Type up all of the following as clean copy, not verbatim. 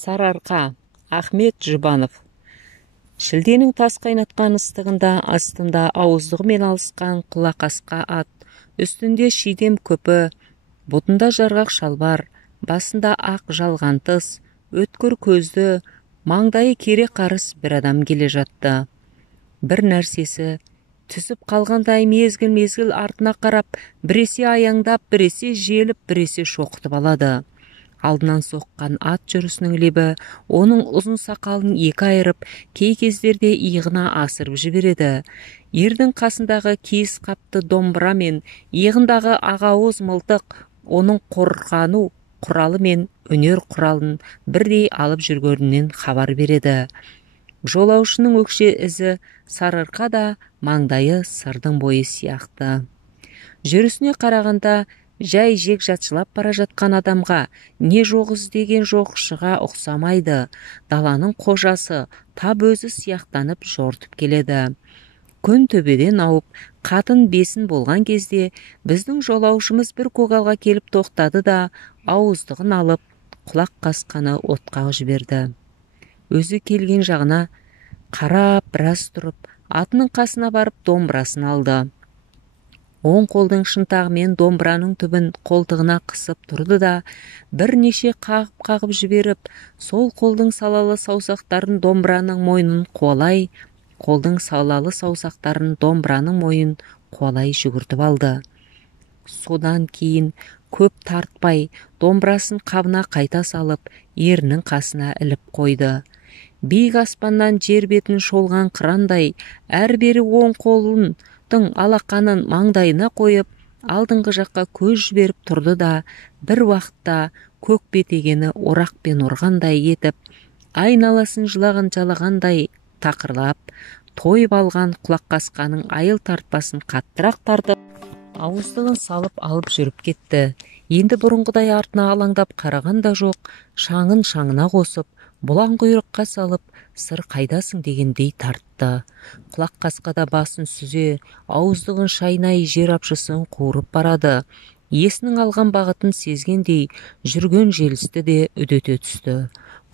Сарыарқа, Ахмет Жұбанов. Шілденің тас қайнатқан ыстығында астында ауыздығымен алысқан құлақасқа ат, үстінде шидем көпі, бұтында жарғақ шалбар, басында ақ жалғантыс, өткір көзді, маңдайы кере қарыс бір адам келе жатты. Бір нәрсесі түсіп қалғандай мезгіл-мезгіл артына қарап, біресе аяңдап, біресе желіп, біресе шоқытып алады. Алдынан соққан ат жүрісінің лебі оның ұзын сақалын екі айырып, кей кездерде иығына асырып жібереді. Ердің қасындағы киіз қапты домбыра мен иығындағы ағауыз мылтық оның қорқану құралы мен өнер құралын бірдей алып жүргенінен хабар береді. Жолаушының өкше ізі Сарыарқа да маңдайы сырдың бойы сияқты. Жүрісіне қарағанда жай жек жатшылап бара жатқан адамға не жоқ іздеген жоқшыға ұқсамайды. Даланың қожасы тап өзі сияқтанып жортып келеді. Күн төбеден ауып, қатын бесін болған кезде біздің жолаушымыз бір көгалға келіп тоқтады да, ауыздығын алып, құлақ қасқаны отқа жіберді. Өзі келген жағына қарап біраз тұрып, атының қасына барып домбырасын алды. Оң қолдың шынтағымен домбыраның түбін қолтығына қысып тұрды да, бірнеше қағып жіберіп, сол қолдың салалы саусақтарын домбыраның мойнын қуалай, қолдың салалы саусақтарын домбыраның мойнын қуалай жүгіртіп алды. Содан кейін көп тартпай, домбырасын қабына қайта салып, ерінің қасына іліп қойды. Биік аспаннан жер бетін шолған қырандай, әрбері оң қолын алақанын маңдайына қойып, алдыңғы жаққа көз жіберіп тұрды да, бір уақытта көк бетегені орақпен ұрғандай етіп, айналасын жалағандай тақырлап, тойып алған құлаққасқаның айыл тартпасын қаттырақ тартып, ауыздығын салып алып жүріп кетті. Енді бұрынғыдай артына алаңдап қараған да жоқ, шаңын шаңына қосып, бұлаң құйрыққа салып, сыр қайдасың дегендей тартты. Құлаққасқа да басын сүзе, ауыздығын шайнай жер апшысын қуырып барады. Есінің алған бағытын сезгендей, жүрген желісті де үдете түсті.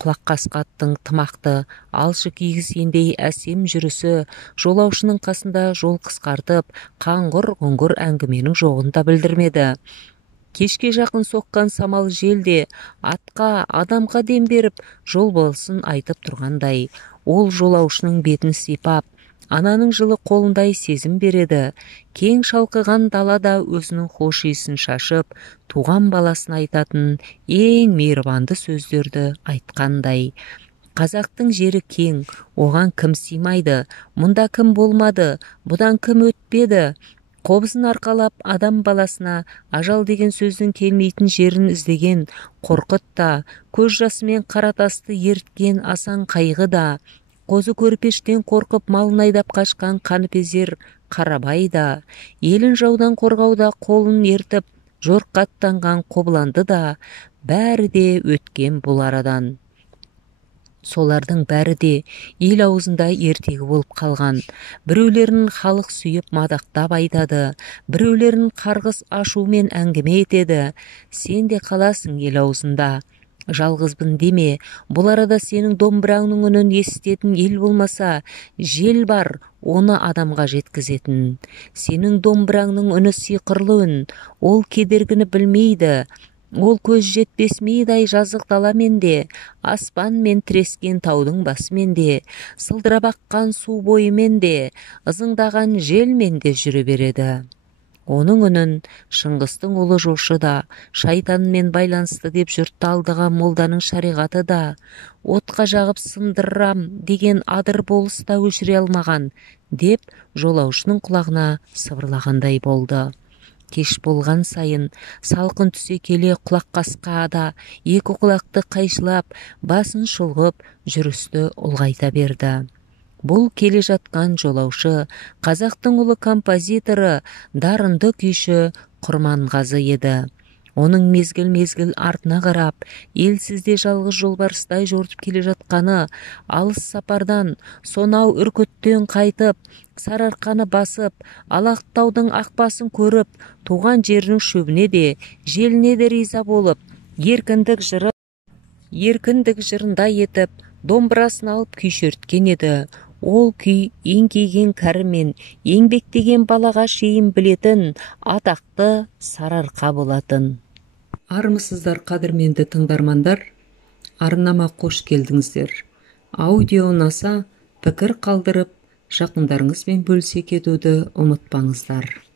Құлаққасқа аттың тымақты, алшы кигізгендей әсем жүрісі жолаушының қасында жол қысқартып, қаңғыр-ғұңғыр әңгіменің жоғын да білдірмеді. Кешке жақын соққан самал желде атқа, адамға дем беріп, жол болсын айтып тұрғандай, ол жолаушының бетін сипап, ананың жылы қолындай сезім береді. Кең шалқыған далада өзінің хош иісін шашып, туған баласын айтатын ең мейірбанды сөздерді айтқандай. Қазақтың жері кең, оған кім сыймайды, мұнда кім болмады, бұдан кім өтпеді. Қобызын арқалап адам баласына ажал деген сөздің келмейтін жерін іздеген қорқыт та, көз жасымен қаратасты ерткен асан қайғы да, қозы көрпештен қорқып малын айдап қашқан қаныпезер қарабай да, елін жаудан қорғауда қолын ертіп жорыққа аттанған қобыланды да, бәрі де өткен бұл арадан. Солардың бәрі де ел аузында ертегі болып қалған. Біреулерін халық сүйіп мадақтап айтады, біреулерін қарғыс ашумен әңгіме етеді. Сен де қаласың ел аузында. Жалғызбын деме, бұл арада сенің домбыраңның үнін естетін ел болмаса, жел бар, оны адамға жеткізетін. Сенің домбыраңның үні сиқырлы үн, ол кедергіні білмейді. Ол көз жетпес мидай жазық даламен де, аспан мен тірескен таудың басымен де, сылдырап аққан су бойымен де, ызыңдаған желмен де жүре береді. Оның үнін Шыңғыстың ұлы жошы да, шайтанмен байланысты деп жұртты алдаған молданың шариғаты да, отқа жағып сындырам деген адыр болыс та өшіре алмаған, деп жолаушының құлағына сыбырлағандай болды. Кеш болған сайын, салқын түсе келе құлаққасқа да екі құлақты қайшылап, басын шұлғып, жүрісті ұлғайта берді. Бұл келе жатқан жолаушы қазақтың ұлы композиторы, дарынды күйші Құрманғазы еді. Оның мезгіл-мезгіл артына қарап, елсізде жалғыз жолбарыстай жортып келе жатқаны, алыс сапардан, сонау Үркіттен қайтып, Сарыарқаны басып, Алақтаудың ақбасын көріп, туған жерінің шөбіне де, желіне де риза болып, еркіндік жыры еркіндік жырында етіп домбырасын алып күй шерткен еді. Ол күй еңкейген кәрі мен еңбектеген балаға шейін білетін атақты сарыарқа болатын. Армысыздар қадірменді тыңдармандар, арнама қош келдіңіздер. Аудио ұнаса пікір қалдырып жақындарыңызбен бөлісе кетуді ұмытпаңыздар.